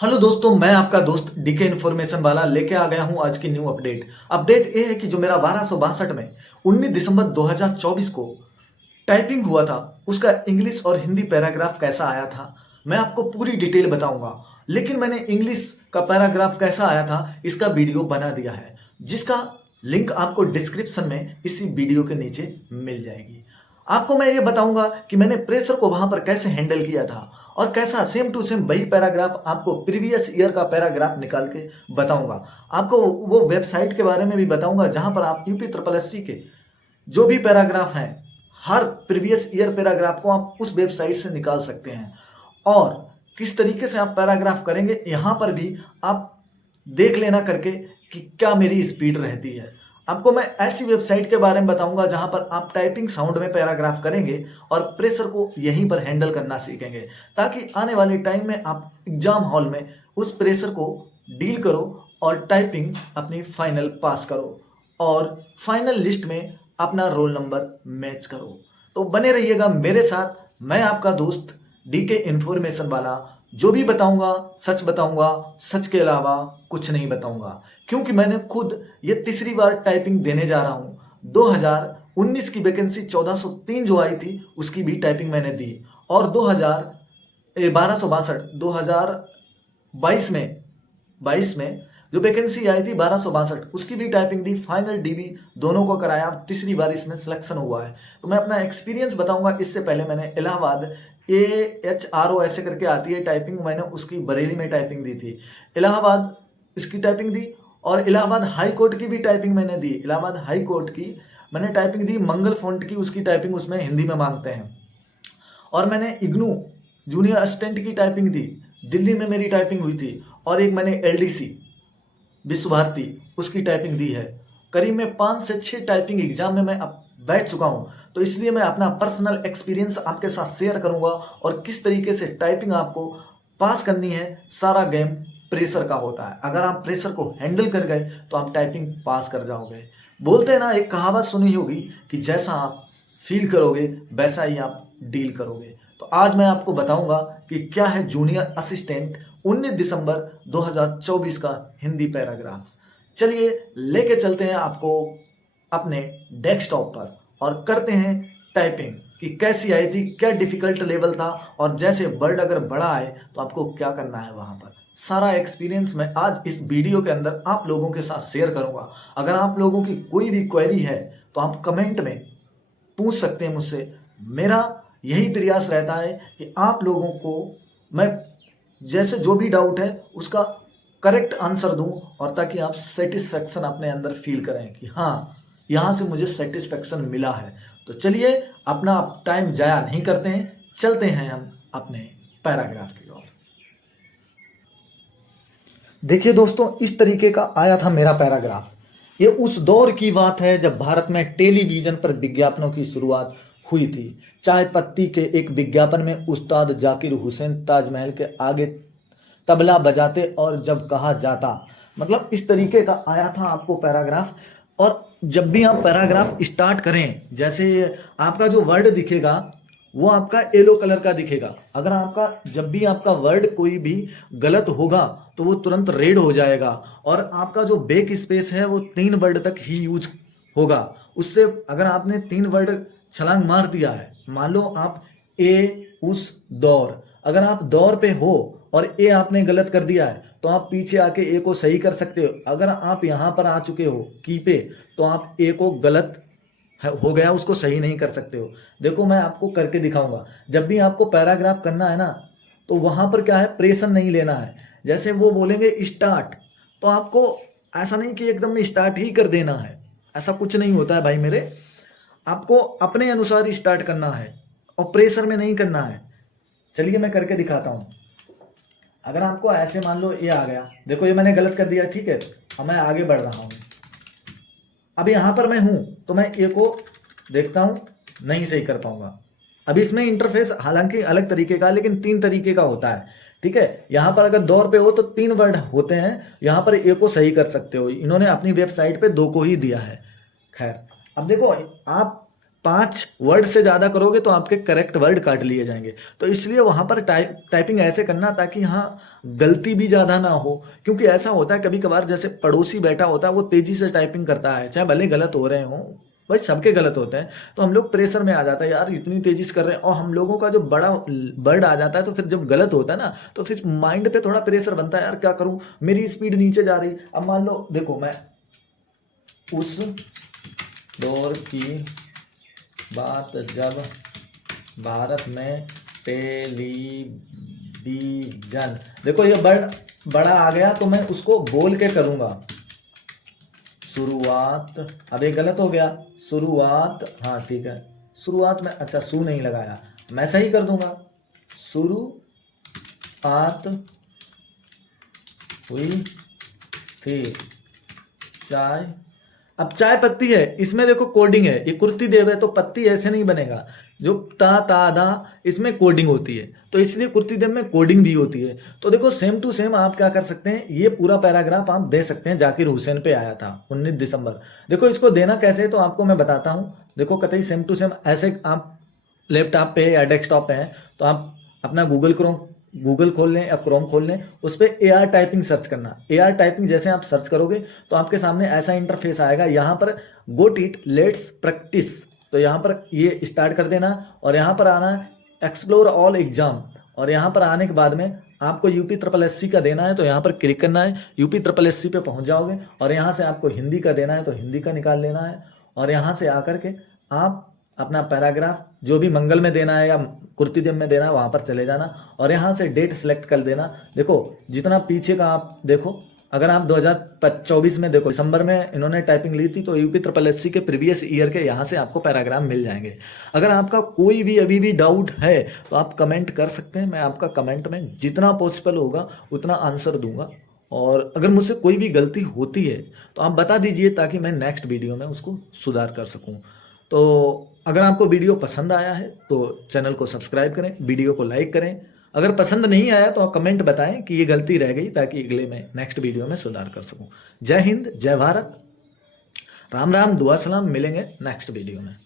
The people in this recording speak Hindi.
हेलो दोस्तों, मैं आपका दोस्त डीके इन्फॉर्मेशन वाला लेके आ गया हूं आज की न्यू अपडेट ये है कि जो मेरा 1262 में 19 दिसंबर 2024 को टाइपिंग हुआ था, उसका इंग्लिश और हिंदी पैराग्राफ कैसा आया था मैं आपको पूरी डिटेल बताऊंगा। लेकिन मैंने इंग्लिश का पैराग्राफ कैसा आया था इसका वीडियो बना दिया है, जिसका लिंक आपको डिस्क्रिप्शन में इसी वीडियो के नीचे मिल जाएगी। आपको मैं ये बताऊंगा कि मैंने प्रेशर को वहां पर कैसे हैंडल किया था और कैसा सेम टू सेम वही पैराग्राफ आपको प्रीवियस ईयर का पैराग्राफ निकाल के बताऊंगा। आपको वो वेबसाइट के बारे में भी बताऊंगा जहां पर आप यूपी ट्रिपल एस सी के जो भी पैराग्राफ हैं, हर प्रीवियस ईयर पैराग्राफ को आप उस वेबसाइट से निकाल सकते हैं। और किस तरीके से आप पैराग्राफ करेंगे यहाँ पर भी आप देख लेना करके कि क्या मेरी स्पीड रहती है। आपको मैं ऐसी वेबसाइट के बारे में बताऊंगा जहां पर आप टाइपिंग साउंड में पैराग्राफ करेंगे और प्रेशर को यहीं पर हैंडल करना सीखेंगे, ताकि आने वाले टाइम में आप एग्जाम हॉल में उस प्रेशर को डील करो और टाइपिंग अपनी फाइनल पास करो और फाइनल लिस्ट में अपना रोल नंबर मैच करो। तो बने रहिएगा मेरे साथ, मैं आपका दोस्त डीके इन्फॉर्मेशन वाला। जो भी बताऊंगा बताऊंगा, सच के अलावा कुछ नहीं बताऊंगा, क्योंकि मैंने खुद ये तीसरी बार टाइपिंग देने जा रहा हूं। 2019 की वैकेंसी 1403 जो आई थी उसकी भी टाइपिंग मैंने दी, और 2022 में 22 में जो वैकेंसी आई थी 1262 उसकी भी टाइपिंग दी, फाइनल डीबी दोनों को कराया। तीसरी बार इसमें सिलेक्शन हुआ है। तो मैं अपना एक्सपीरियंस बताऊंगा। इससे पहले मैंने इलाहाबाद AHRO ऐसे करके आती है टाइपिंग, मैंने उसकी बरेली में टाइपिंग दी थी। इलाहाबाद इसकी टाइपिंग दी, और इलाहाबाद हाई कोर्ट की भी टाइपिंग मैंने दी। इलाहाबाद हाई कोर्ट की मैंने टाइपिंग दी, मंगल फॉन्ट की, उसकी टाइपिंग उसमें हिंदी में मांगते हैं। और मैंने इग्नू जूनियर असिस्टेंट की टाइपिंग दी, दिल्ली में मेरी टाइपिंग हुई थी। और एक मैंने LDC विश्व भारती उसकी टाइपिंग दी है। करीब में 5 से 6 टाइपिंग एग्जाम में मैं अब बैठ चुका हूं, तो इसलिए मैं अपना पर्सनल एक्सपीरियंस आपके साथ शेयर करूंगा और किस तरीके से टाइपिंग आपको पास करनी है। सारा गेम प्रेशर का होता है, अगर आप प्रेशर को हैंडल कर गए तो आप टाइपिंग पास कर जाओगे। बोलते हैं ना, एक कहावत सुनी होगी कि जैसा आप फील करोगे वैसा ही आप डील करोगे। तो आज मैं आपको बताऊंगा कि क्या है जूनियर असिस्टेंट 19 दिसंबर 2024 का हिंदी पैराग्राफ। चलिए लेके चलते हैं आपको अपने डेस्कटॉप पर और करते हैं टाइपिंग कि कैसी आई थी, क्या डिफिकल्ट लेवल था, और जैसे वर्ड अगर बड़ा आए तो आपको क्या करना है वहां पर। सारा एक्सपीरियंस मैं आज इस वीडियो के अंदर आप लोगों के साथ शेयर करूंगा। अगर आप लोगों की कोई भी क्वेरी है तो आप कमेंट में पूछ सकते हैं मुझसे। मेरा यही प्रयास रहता है कि आप लोगों को मैं जैसे जो भी डाउट है उसका करेक्ट आंसर दूं, और ताकि आप सेटिस्फेक्शन अपने अंदर फील करें कि हाँ, यहाँ से मुझे सेटिस्फेक्शन मिला है। तो चलिए अपना टाइम जाया नहीं करते हैं, चलते हैं हम अपने पैराग्राफ की ओर। देखिए दोस्तों, इस तरीके का आया था मेरा पैराग्राफ। ये उस दौर की बात है जब भारत में टेलीविजन पर विज्ञापनों की शुरुआत हुई थी। चाय पत्ती के एक विज्ञापन में उस्ताद जाकिर हुसैन ताजमहल के आगे तबला बजाते और जब कहा जाता, मतलब इस तरीके का आया था आपको पैराग्राफ। और जब भी आप पैराग्राफ स्टार्ट करें, जैसे आपका जो वर्ड दिखेगा वो आपका येलो कलर का दिखेगा। अगर आपका जब भी आपका वर्ड कोई भी गलत होगा तो वो तुरंत रेड हो जाएगा, और आपका जो बैक स्पेस है वो 3 वर्ड तक ही यूज होगा। उससे अगर आपने 3 वर्ड छलांग मार दिया है, मान लो आप उस दौर, अगर आप दौर पे हो और आपने गलत कर दिया है तो आप पीछे आके को सही कर सकते हो। अगर आप यहाँ पर आ चुके हो की पे तो आप को गलत हो गया उसको सही नहीं कर सकते हो। देखो मैं आपको करके दिखाऊंगा। जब भी आपको पैराग्राफ करना है ना, तो वहां पर क्या है, प्रेशर नहीं लेना है। जैसे वो बोलेंगे स्टार्ट, तो आपको ऐसा नहीं कि एकदम स्टार्ट ही कर देना है, ऐसा कुछ नहीं होता है भाई मेरे। आपको अपने अनुसार स्टार्ट करना है और प्रेशर में नहीं करना है। चलिए मैं करके दिखाता हूं। अगर आपको ऐसे मान लो ये आ गया, देखो ये मैंने गलत कर दिया, ठीक है, अब मैं आगे बढ़ रहा हूं। अब यहां पर मैं हूं तो मैं को देखता हूं, नहीं सही कर पाऊंगा। अब इसमें इंटरफेस हालांकि अलग तरीके का, लेकिन 3 तरीके का होता है, ठीक है। यहां पर अगर दौर पे हो तो 3 वर्ड होते हैं, यहां पर को सही कर सकते हो। इन्होंने अपनी वेबसाइट पे 2 को ही दिया है। खैर, अब देखो आप 5 वर्ड से ज़्यादा करोगे तो आपके करेक्ट वर्ड काट लिए जाएंगे। तो इसलिए वहाँ पर टाइपिंग ऐसे करना ताकि हाँ गलती भी ज़्यादा ना हो, क्योंकि ऐसा होता है कभी कभार जैसे पड़ोसी बैठा होता है वो तेज़ी से टाइपिंग करता है, चाहे भले गलत हो रहे हों, भाई सबके गलत होते हैं, तो हम लोग प्रेशर में आ जाता है यार इतनी तेजी से कर रहे हैं, और हम लोगों का जो बड़ा वर्ड आ जाता है तो फिर जब गलत होता है ना तो फिर माइंड पे थोड़ा प्रेशर बनता है, यार क्या करूं, मेरी स्पीड नीचे जा रही। अब मान लो देखो, मैं उस दौर की बात जब भारत में टेलीविजन, देखो ये वर्ड बड़ा आ गया तो मैं उसको बोल के करूंगा, शुरुआत, अब ये गलत हो गया, शुरुआत, हाँ ठीक है, शुरुआत में, अच्छा सु नहीं लगाया, मैं सही कर दूंगा, शुरुआत हुई थी चाय, अब चाय पत्ती है, इसमें देखो कोडिंग है, ये कुर्ती देव है तो पत्ती ऐसे नहीं बनेगा, जो ता दा इसमें कोडिंग होती है, तो इसलिए कुर्ती देव में कोडिंग भी होती है। तो देखो सेम टू सेम आप क्या कर सकते हैं, ये पूरा पैराग्राफ आप दे सकते हैं, जाकिर हुसैन पे आया था 19 दिसंबर। देखो इसको देना कैसे है तो आपको मैं बताता हूँ, देखो कतई सेम टू सेम ऐसे, आप लैपटॉप पे या डेस्कटॉप पे हैं तो आप अपना गूगल खोल लें या क्रोम खोल लें, उस पर AR टाइपिंग सर्च करना, AR टाइपिंग जैसे आप सर्च करोगे तो आपके सामने ऐसा इंटरफेस आएगा, यहाँ पर गोट इट लेट्स प्रैक्टिस, तो यहाँ पर ये स्टार्ट कर देना और यहाँ पर आना एक्सप्लोर ऑल एग्जाम, और यहाँ पर आने के बाद में आपको UPSSC का देना है तो यहाँ पर क्लिक करना है, UPSSC पे पहुँच जाओगे, और यहाँ से आपको हिंदी का देना है तो हिंदी का निकाल लेना है, और यहाँ से आकर के आप अपना पैराग्राफ जो भी मंगल में देना है या कुर्ती दिन में देना है वहाँ पर चले जाना, और यहाँ से डेट सेलेक्ट कर देना। देखो जितना पीछे का आप देखो, अगर आप 2024 में देखो दिसंबर में इन्होंने टाइपिंग ली थी तो UPSSC के प्रीवियस ईयर के यहाँ से आपको पैराग्राफ मिल जाएंगे। अगर आपका कोई भी अभी भी डाउट है तो आप कमेंट कर सकते हैं, मैं आपका कमेंट में जितना पॉसिबल होगा उतना आंसर दूंगा, और अगर मुझसे कोई भी गलती होती है तो आप बता दीजिए ताकि मैं नेक्स्ट वीडियो में उसको सुधार कर सकूँ। तो अगर आपको वीडियो पसंद आया है तो चैनल को सब्सक्राइब करें, वीडियो को लाइक करें, अगर पसंद नहीं आया तो कमेंट बताएं कि ये गलती रह गई ताकि अगले में नेक्स्ट वीडियो में सुधार कर सकूं। जय हिंद, जय भारत, राम राम, दुआ सलाम, मिलेंगे नेक्स्ट वीडियो में।